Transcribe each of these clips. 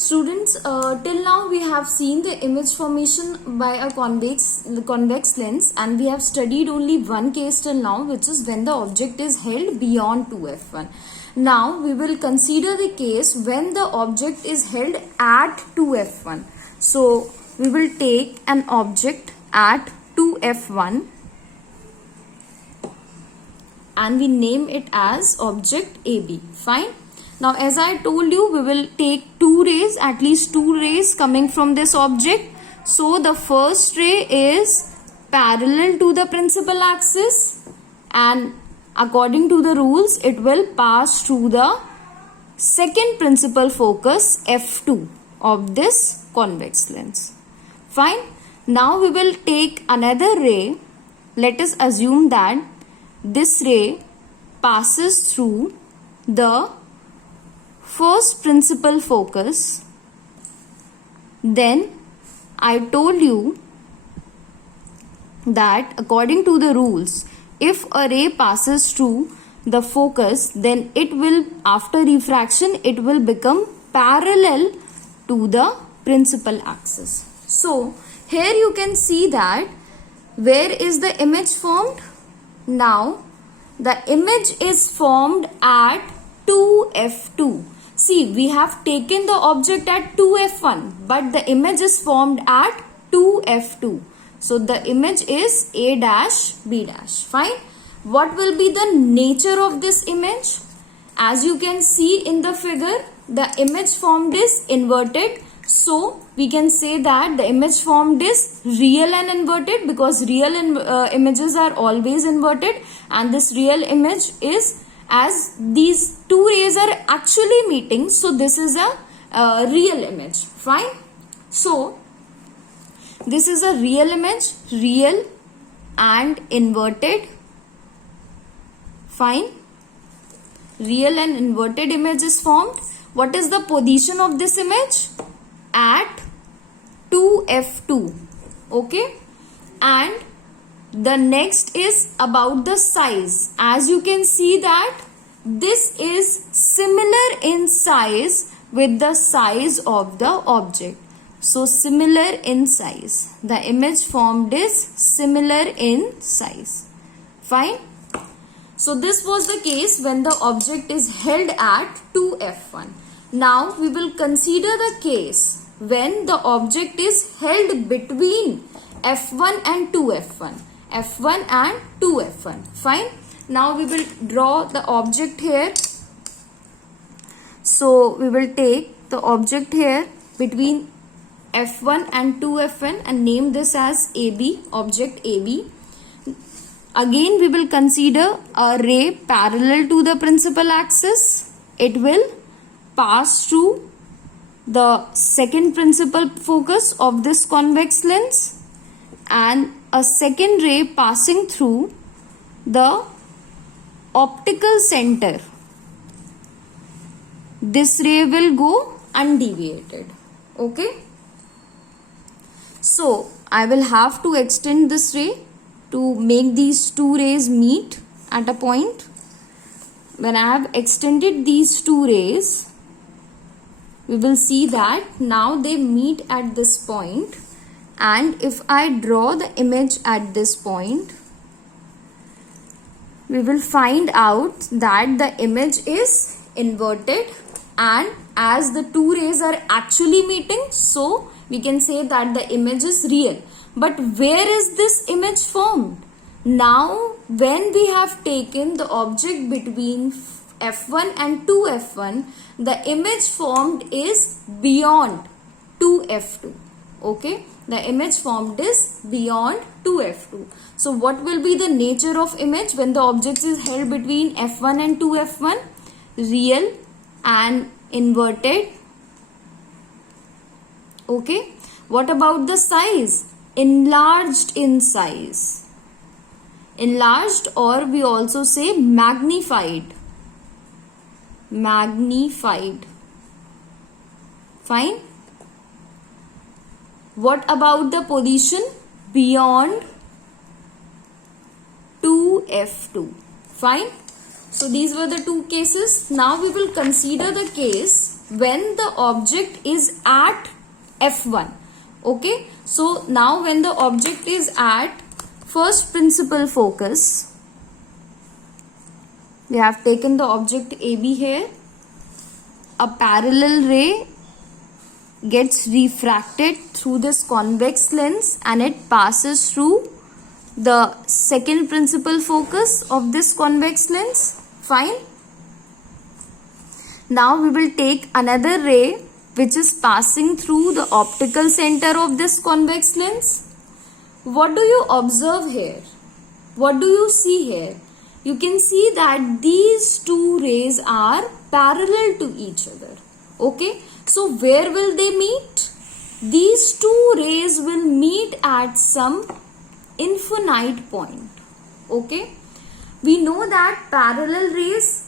Students, till now we have seen the image formation by a convex lens, and we have studied only one case till now, which is when the object is held beyond 2f1. Now we will consider the case when the object is held at 2f1. So we will take an object at 2f1 and we name it as object AB. Fine. Now, as I told you, we will take two rays, at least two rays coming from this object. So, the first ray is parallel to the principal axis, and according to the rules, it will pass through the second principal focus F2 of this convex lens. Fine. Now, we will take another ray. Let us assume that this ray passes through the first principal focus. Then I told you that according to the rules, if a ray passes through the focus, then it will, after refraction, it will become parallel to the principal axis. So here you can see that where is the image formed? Now the image is formed at 2f2. See, we have taken the object at 2f1, but the image is formed at 2f2. So the image is A dash B dash. Fine. What will be the nature of this image? As you can see in the figure, the image formed is inverted. So we can say that the image formed is real and inverted, because real images are always inverted, and this real image is, as these two rays are actually meeting, so this is a real image. Fine. So this is a real image, real and inverted. Fine. Real and inverted image is formed. What is the position of this image? At 2f2. Okay. And the next is about the size. As you can see that this is similar in size with the size of the object. So similar in size. The image formed is similar in size. Fine. So this was the case when the object is held at 2f1. Now we will consider the case when the object is held between f1 and 2f1. f1 and 2f1. Fine. Now we will draw the object here. So we will take the object here between f1 and 2f1 and name this as AB, object AB. Again we will consider a ray parallel to the principal axis. It will pass through the second principal focus of this convex lens, and a second ray passing through the optical center. This ray will go undeviated. Okay. So I will have to extend this ray to make these two rays meet at a point. When I have extended these two rays, we will see that now they meet at this point. And if I draw the image at this point, we will find out that the image is inverted, and as the two rays are actually meeting, so we can say that the image is real. But where is this image formed? Now when we have taken the object between f1 and 2f1, the image formed is beyond 2f2. Okay. The image formed is beyond 2f2. So what will be the nature of image when the object is held between f1 and 2f1? Real and inverted. Okay. What about the size? Enlarged in size. Enlarged, or we also say magnified. Magnified. Fine. What about the position? Beyond 2f2. Fine. So these were the two cases. Now we will consider the case when the object is at f1. Okay, so now when the object is at first principal focus, we have taken the object AB here, a parallel ray gets refracted through this convex lens and it passes through the second principal focus of this convex lens. Fine. Now we will take another ray which is passing through the optical center of this convex lens. What do you observe here? What do you see here? You can see that these two rays are parallel to each other. Okay, so where will they meet? These two rays will meet at some infinite point. Okay, we know that parallel rays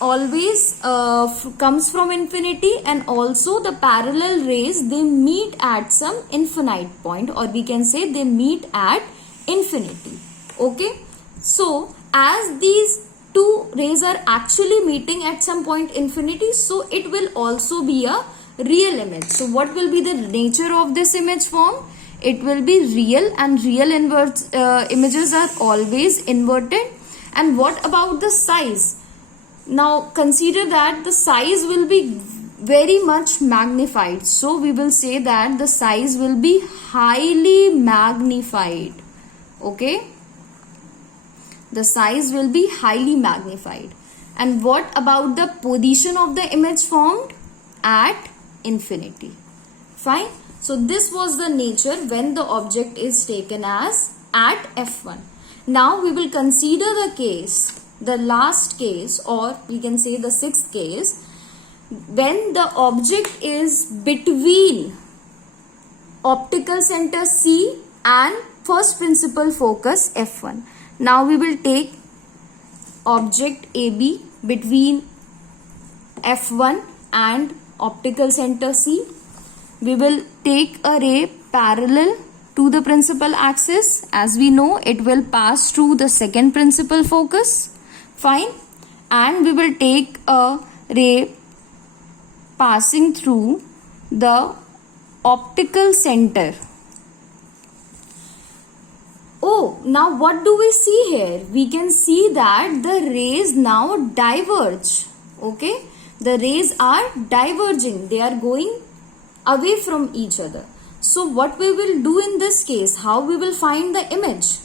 always comes from infinity, and also the parallel rays, they meet at some infinite point, or we can say they meet at infinity. Okay, so as these two rays are actually meeting at some point infinity, so it will also be a real image. So what will be the nature of this image form? It will be real, and real images are always inverted. And what about the size? Now consider that the size will be very much magnified. So we will say that the size will be highly magnified. Okay, the size will be highly magnified. And what about the position of the image formed? At infinity. Fine. So this was the nature when the object is taken as at f1. Now we will consider the case, the last case, or we can say the sixth case, when the object is between optical center C and first principal focus f1. Now we will take object AB between f1 and optical center C. We will take a ray parallel to the principal axis. As we know, it will pass through the second principal focus. Fine. And we will take a ray passing through the optical center. Oh, now what do we see here? We can see that the rays now diverge. Okay, the rays are diverging. They are going away from each other. So what we will do in this case? How we will find the image?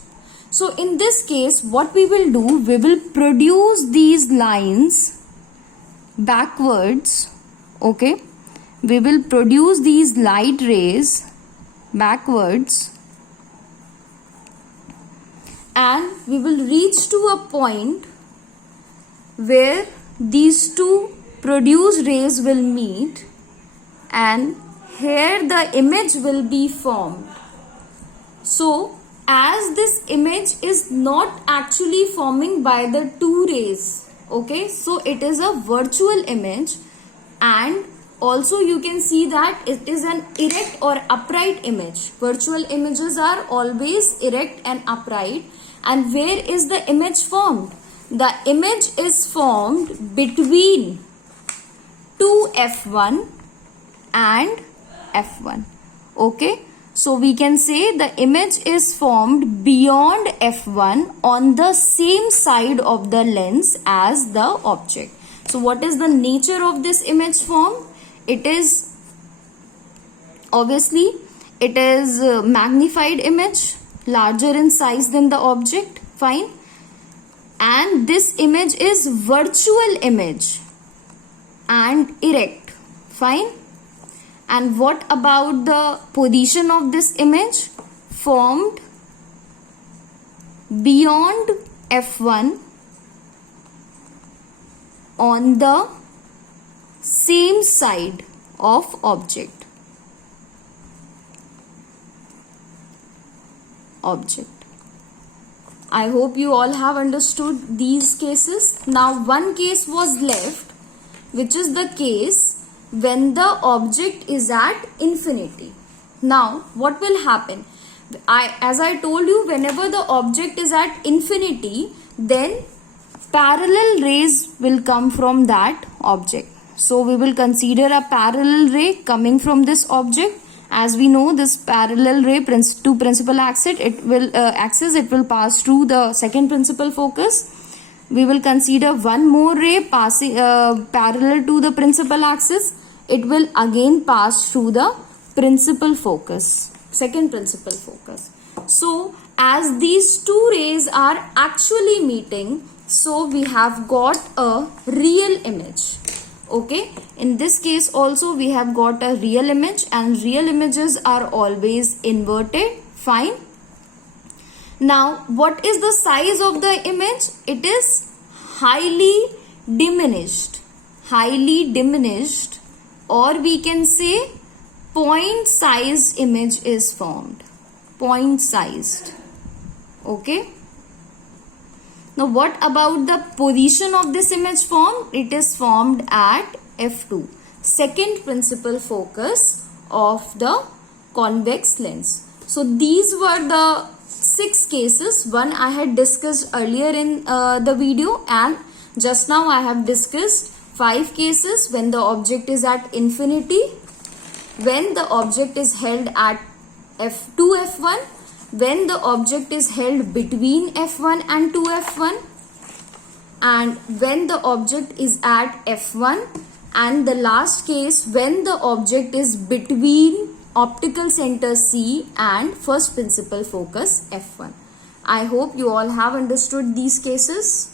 So in this case, what we will do? We will produce these lines backwards. Okay, we will produce these light rays backwards, and we will reach to a point where these two produced rays will meet, and here the image will be formed. So as this image is not actually forming by the two rays, okay, so it is a virtual image, and also you can see that it is an erect or upright image. Virtual images are always erect and upright. And where is the image formed? The image is formed between 2f1 and f1. Okay, so we can say the image is formed beyond f1 on the same side of the lens as the object. So what is the nature of this image form? It is obviously it is a magnified image, larger in size than the object. Fine. And this image is virtual image and erect. Fine. And what about the position of this image? Formed beyond f1 on the same side of object. I hope you all have understood these cases. Now one case was left, which is the case when the object is at infinity. Now what will happen? As I told you, whenever the object is at infinity, then parallel rays will come from that object. So we will consider a parallel ray coming from this object. As we know, this parallel ray to principal axis, it will pass through the second principal focus. We will consider one more ray passing parallel to the principal axis. It will again pass through the principal focus, second principal focus. So as these two rays are actually meeting, so we have got a real image. Okay, in this case also we have got a real image, and real images are always inverted. Fine. Now what is the size of the image? It is highly diminished, or we can say point sized image is formed, point sized. Okay. Now what about the position of this image formed? It is formed at f2, second principal focus of the convex lens. So these were the 6 cases. One I had discussed earlier in the video, and just now I have discussed 5 cases when the object is at infinity, when the object is held at f2, f1, when the object is held between f1 and 2f1, and when the object is at f1, and the last case when the object is between optical center C and first principal focus f1. I hope you all have understood these cases.